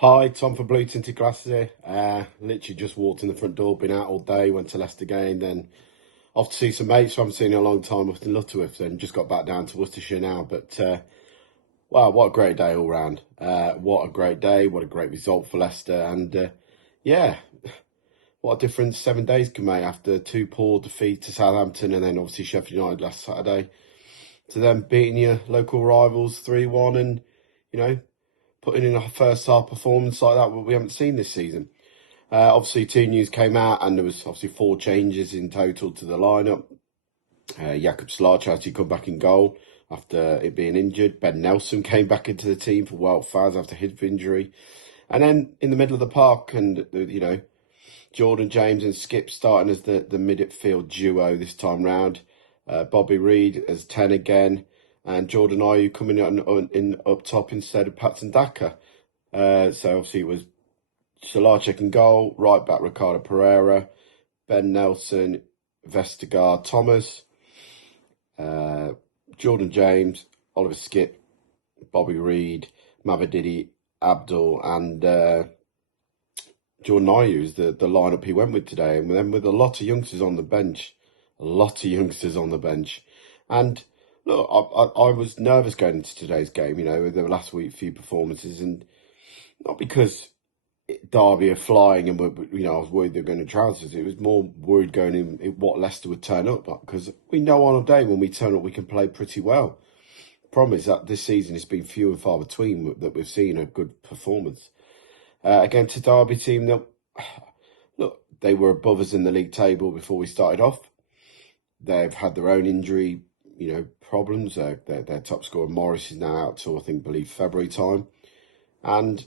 Hi, Tom from Blue Tinted Glasses here. Literally just walked in the front door, been out all day, went to Leicester game, then off to see some mates who I haven't seen in a long time up in Lutterworth, then just got back down to Worcestershire now. But wow, what a great day all round. What a great day, what a great result for Leicester. And yeah, what a difference 7 days can make after two poor defeats to Southampton and then obviously Sheffield United last Saturday, to them beating your local rivals 3-1 and, you know, putting in a first half performance like that we haven't seen this season. Obviously, two news came out, and there was obviously four changes in total to the lineup. Jakub Slarch actually come back in goal after it being injured. Ben Nelson came back into the team for Wout Faz after his injury. And then in the middle of the park, and Jordan James and Skip starting as the midfield duo this time round. Bobby Reid as 10 again, and Jordan Ayew coming in up top instead of Patson Daka. So obviously it was Solarchek in goal, right back Ricardo Pereira, Ben Nelson, Vestergaard, Thomas, Jordan James, Oliver Skip, Bobby Reid, Mavididi, Abdul, and Jordan Ayew is the lineup he went with today. And then with a lot of youngsters on the bench. And look, I was nervous going into today's game, with the last week few performances, and not because Derby are flying and I was worried they were going to trounce us. It was more worried going in what Leicester would turn up, because we know on a day when we turn up we can play pretty well. The problem is that this season it's been few and far between that we've seen a good performance against a Derby team that, look, they were above us in the league table before we started off. They've had their own injury, problems. Their top scorer Morris is now out till I believe February time, and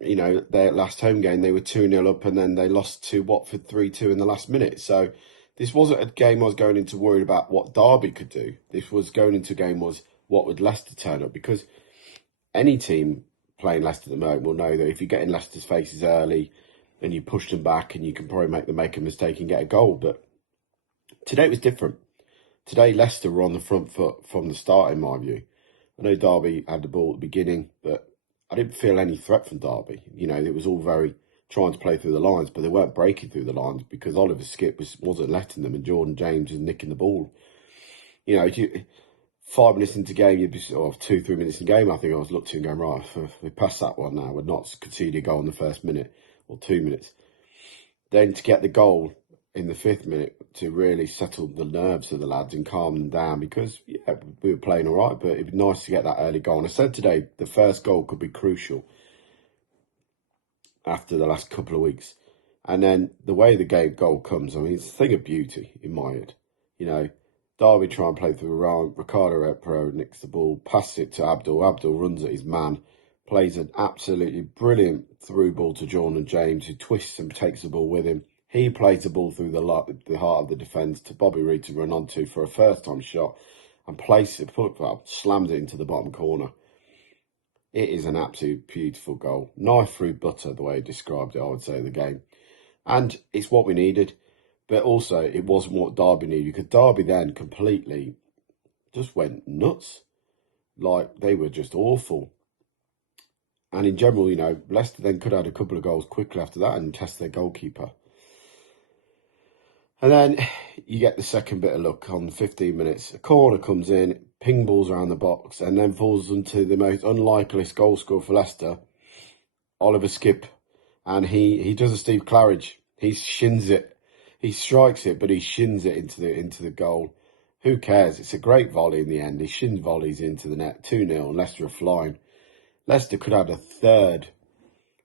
their last home game, they were 2-0 up and then they lost to Watford 3-2 in the last minute. So this wasn't a game I was going into worried about what Derby could do. This was going into a game was what would Leicester turn up, because any team playing Leicester at the moment will know that if you get in Leicester's faces early and you push them back, and you can probably make a mistake and get a goal. But today it was different. Today Leicester were on the front foot from the start, in my view. I know Derby had the ball at the beginning, but I didn't feel any threat from Derby. It was all very trying to play through the lines, but they weren't breaking through the lines because Oliver Skip wasn't letting them, and Jordan James was nicking the ball. 5 minutes into game, you'd be, or 2-3 minutes in game, I think I was looking and going, right, we passed that one now. We're not conceding a goal in the first minute or 2 minutes. Then to get the goal in the 5th minute to really settle the nerves of the lads and calm them down, because we were playing all right, but it'd be nice to get that early goal. And I said today the first goal could be crucial after the last couple of weeks. And then the way the goal comes, it's a thing of beauty in my head. Derby try and play through around, Ricardo Pereira nicks the ball, passes it to Abdul. Abdul runs at his man, plays an absolutely brilliant through ball to Jordan James, who twists and takes the ball with him. He plays the ball through the heart of the defence to Bobby Reid to run onto for a first-time shot and slams it into the bottom corner. It is an absolute beautiful goal. Knife through butter, the way he described it, I would say, the game. And it's what we needed, but also it wasn't what Derby needed, because Derby then completely just went nuts. Like, they were just awful. And in general, Leicester then could have had a couple of goals quickly after that and test their goalkeeper. And then you get the second bit of luck on 15 minutes. A corner comes in, ping balls around the box, and then falls into the most unlikeliest goal scorer for Leicester, Oliver Skip. And he does a Steve Claridge. He shins it. He strikes it, but he shins it into the goal. Who cares? It's a great volley in the end. He shins volleys into the net. 2-0, and Leicester are flying. Leicester could have had a third.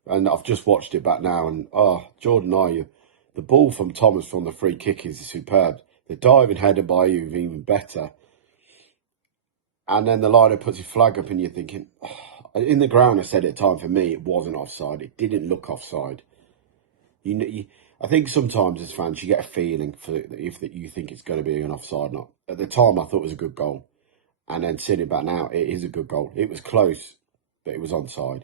And I've just watched it back now, and Jordan Ayew. The ball from Thomas from the free kick is superb. The diving header by you is even better. And then the liner puts his flag up and you're thinking, in the ground, I said at the time, for me, it wasn't offside. It didn't look offside. I think sometimes as fans, you get a feeling if you think it's going to be an offside or not. At the time, I thought it was a good goal. And then seeing it back now, it is a good goal. It was close, but it was onside.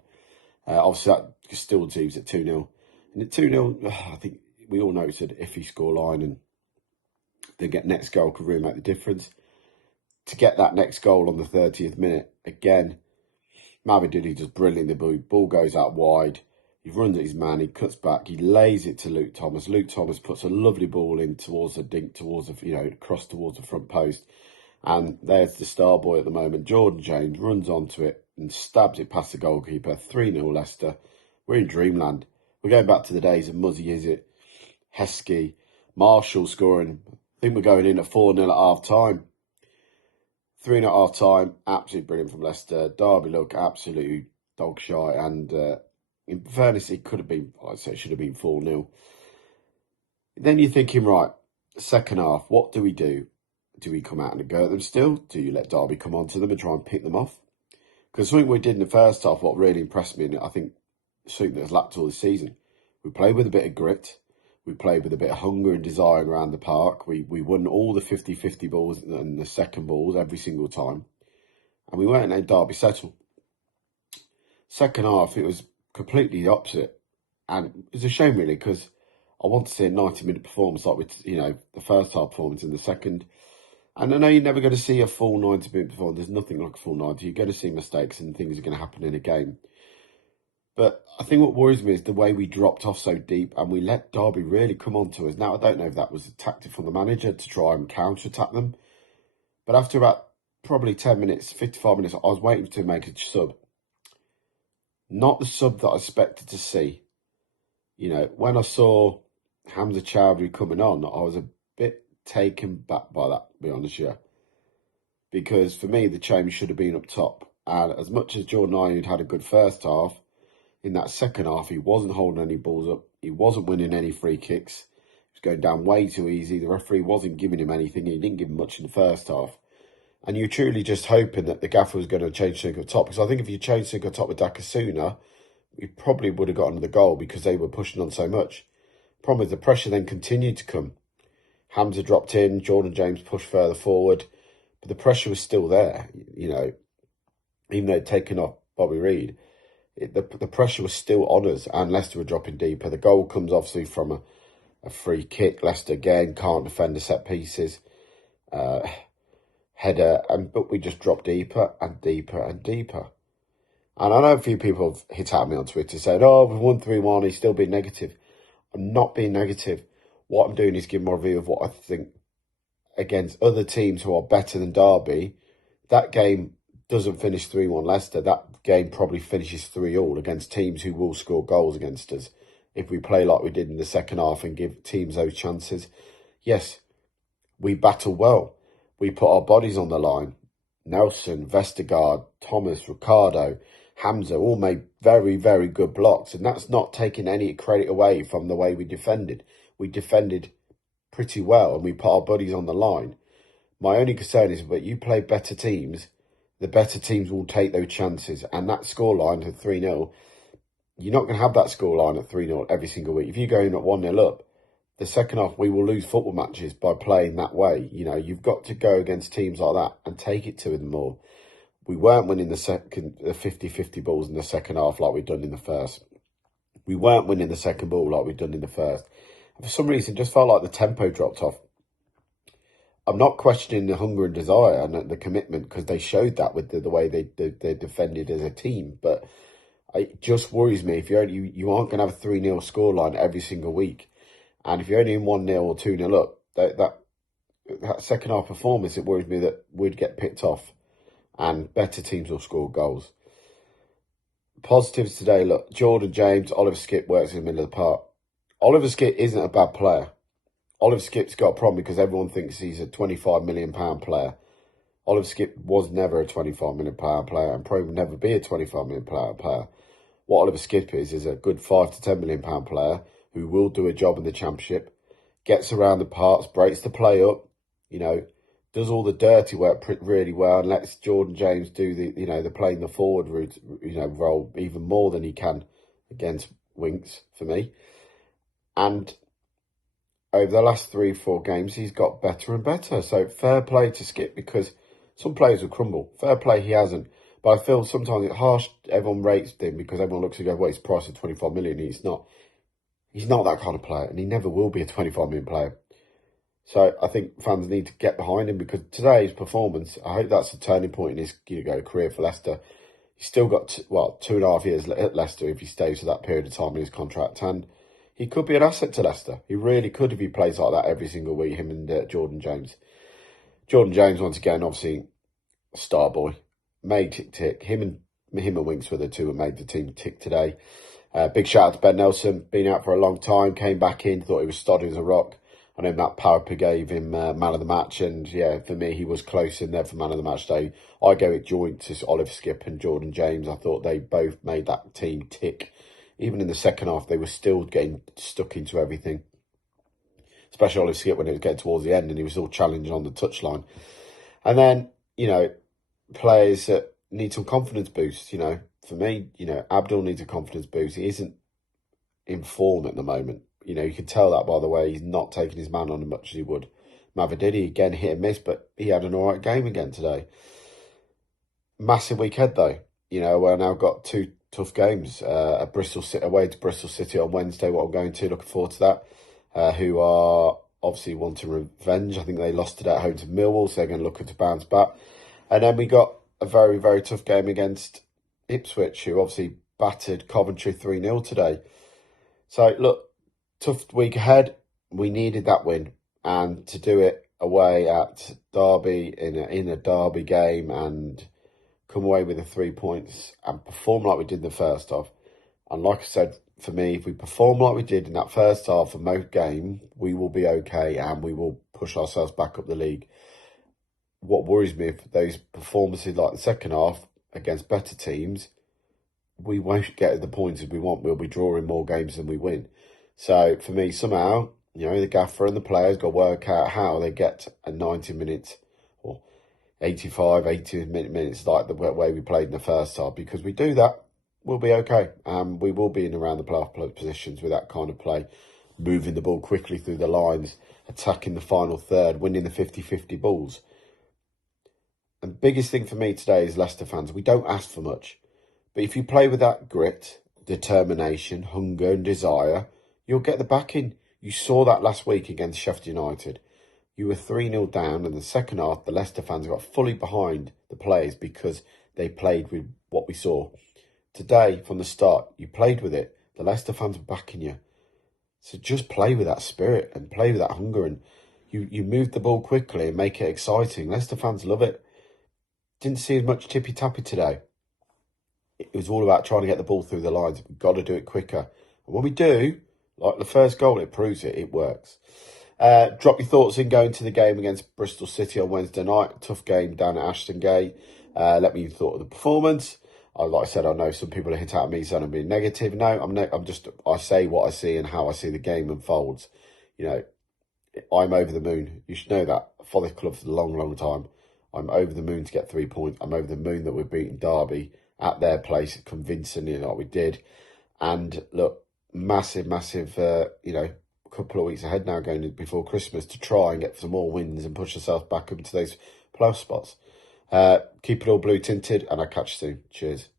Obviously, that still leaves at 2-0. And at 2-0, I think we all know it's an iffy scoreline, and the next goal could really make the difference. To get that next goal on the 30th minute, again, Mavididi does brilliantly. The ball goes out wide. He runs at his man, he cuts back, he lays it to Luke Thomas. Luke Thomas puts a lovely ball in towards the dink, towards the, across towards the front post. And there's the star boy at the moment, Jordan James, runs onto it and stabs it past the goalkeeper. 3-0 Leicester. We're in dreamland. We're going back to the days of Muzzy Izzet, Heskey, Marshall scoring. I think we're going in at 4-0 at half time. 3-0 at half time. Absolutely brilliant from Leicester. Derby look absolutely dog shy. And in fairness, it could have been, I'd say it should have been 4-0. Then you're thinking, right, second half, what do we do? Do we come out and go at them still? Do you let Derby come onto them and try and pick them off? Because something we did in the first half, what really impressed me, and I think something that's lacked all this season, we played with a bit of grit. We played with a bit of hunger and desire around the park. We won all the 50-50 balls and the second balls every single time. And we weren't letting Derby settle. Second half, it was completely the opposite. And it's a shame, really, because I want to see a 90-minute performance like with, the first half performance in the second. And I know you're never going to see a full 90-minute performance. There's nothing like a full 90. You're going to see mistakes and things are going to happen in a game. But I think what worries me is the way we dropped off so deep and we let Derby really come on to us. Now, I don't know if that was a tactic from the manager to try and counter-attack them. But after about probably 10 minutes, 55 minutes, I was waiting to make a sub. Not the sub that I expected to see. When I saw Hamza Chowdhury coming on, I was a bit taken back by that, to be honest with you. Because for me, the change should have been up top. And as much as Jordan Iron had a good first half, in that second half, he wasn't holding any balls up. He wasn't winning any free kicks. He was going down way too easy. The referee wasn't giving him anything. He didn't give him much in the first half. And you're truly just hoping that the gaffer was going to change something up top. Because I think if you changed something up top with Daka sooner, we probably would have gotten the goal because they were pushing on so much. Problem is the pressure then continued to come. Hamza dropped in. Jordan James pushed further forward. But the pressure was still there, even though they'd taken off Bobby Reid. The pressure was still on us, and Leicester were dropping deeper. The goal comes obviously from a free kick. Leicester again can't defend the set pieces. Header, but we just dropped deeper and deeper and deeper. And I know a few people have hit at me on Twitter saying, oh, we've won 3-1, he's still being negative. I'm not being negative. What I'm doing is giving my review of what I think against other teams who are better than Derby. That game doesn't finish 3-1 Leicester. That game probably finishes 3-3 against teams who will score goals against us if we play like we did in the second half and give teams those chances. Yes, we battle well. We put our bodies on the line. Nelson, Vestergaard, Thomas, Ricardo, Hamza all made very, very good blocks. And that's not taking any credit away from the way we defended. We defended pretty well and we put our bodies on the line. My only concern is that you play better teams, the better teams will take those chances. And that scoreline at 3-0, you're not going to have that scoreline at 3-0 every single week. If you go in at 1-0 up, the second half, we will lose football matches by playing that way. You've got to go against teams like that and take it to them more. We weren't winning the 50-50 balls in the second half like we'd done in the first. We weren't winning the second ball like we'd done in the first. And for some reason, it just felt like the tempo dropped off. I'm not questioning the hunger and desire and the commitment because they showed that with the way they defended as a team. But it just worries me if you aren't going to have a 3-0 scoreline every single week. And if you're only in 1-0 or 2-0 up, that second half performance, it worries me that we'd get picked off and better teams will score goals. Positives today, look, Jordan James, Oliver Skipp works in the middle of the park. Oliver Skipp isn't a bad player. Oliver Skipp's got a problem because everyone thinks he's a £25 million player. Oliver Skipp was never a £25 million player and probably will never be a £25 million player. What Oliver Skipp is a good £5 to £10 million player who will do a job in the Championship, gets around the parts, breaks the play up, does all the dirty work really well and lets Jordan James do the playing the forward route, role even more than he can against Winks for me. And over the last 3-4 games, he's got better and better. So fair play to Skipp because some players will crumble. Fair play he hasn't. But I feel sometimes it's harsh. Everyone rates him because everyone looks and goes, well, he's priced at 25 million. He's not. He's not that kind of player, and he never will be a 25 million player. So I think fans need to get behind him because today's performance, I hope that's a turning point in his career for Leicester. He's still got, 2.5 years at Leicester if he stays for that period of time in his contract. And he could be an asset to Leicester. He really could if he plays like that every single week, him and Jordan James. Jordan James, once again, obviously, star boy. Made tick. Him and Winks were the two who made the team tick today. Big shout out to Ben Nelson. Been out for a long time. Came back in. Thought he was steady as a rock. I know Matt Powerper gave him man of the match. And yeah, for me, he was close in there for man of the match day. I go with joint to Oliver Skip and Jordan James. I thought they both made that team tick. Even in the second half, they were still getting stuck into everything. Especially Oliver Skip when it was getting towards the end and he was still challenging on the touchline. And then, players that need some confidence boost, For me, Abdul needs a confidence boost. He isn't in form at the moment. You can tell that by the way he's not taking his man on as much as he would. Mavididi, again, hit and miss, but he had an all right game again today. Massive week ahead, though. We've now got 2 tough games. Away to Bristol City on Wednesday, what I'm going to. Looking forward to that. Who are obviously wanting revenge. I think they lost today at home to Millwall, so they're going to look to bounce back. And then we got a very, very tough game against Ipswich, who obviously battered Coventry 3-0 today. So, look, tough week ahead. We needed that win. And to do it away at Derby, in a Derby game, and come away with the 3 points and perform like we did in the first half. And like I said, for me, if we perform like we did in that first half of most game, we will be okay and we will push ourselves back up the league. What worries me, if those performances like the second half against better teams, we won't get the points as we want. We'll be drawing more games than we win. So for me, somehow, the gaffer and the players got to work out how they get a 90 minutes or 85, 80 minutes like the way we played in the first half. Because we do that, we'll be okay. We will be in around the playoff positions with that kind of play, moving the ball quickly through the lines, attacking the final third, winning the 50-50 balls. And the biggest thing for me today is Leicester fans, we don't ask for much. But if you play with that grit, determination, hunger and desire, you'll get the backing. You saw that last week against Sheffield United. You were 3-0 down, and in the second half, the Leicester fans got fully behind the players because they played with what we saw. Today, from the start, you played with it. The Leicester fans were backing you. So just play with that spirit and play with that hunger. And you move the ball quickly and make it exciting. Leicester fans love it. Didn't see as much tippy-tappy today. It was all about trying to get the ball through the lines. We've got to do it quicker. And when we do, like the first goal, it proves it. It works. Drop your thoughts in going to the game against Bristol City on Wednesday night. Tough game down at Ashton Gate. Let me know your thought of the performance. Like I said, I know some people are hit out at me saying I'm being negative. No, I say what I see and how I see the game unfolds. I'm over the moon. You should know that. I follow the club for a long, long time. I'm over the moon to get 3 points. I'm over the moon that we're beating Derby at their place convincingly like we did. And look, massive, couple of weeks ahead now going before Christmas to try and get some more wins and push ourselves back up into those playoff spots. Keep it all blue tinted and I'll catch you soon. Cheers.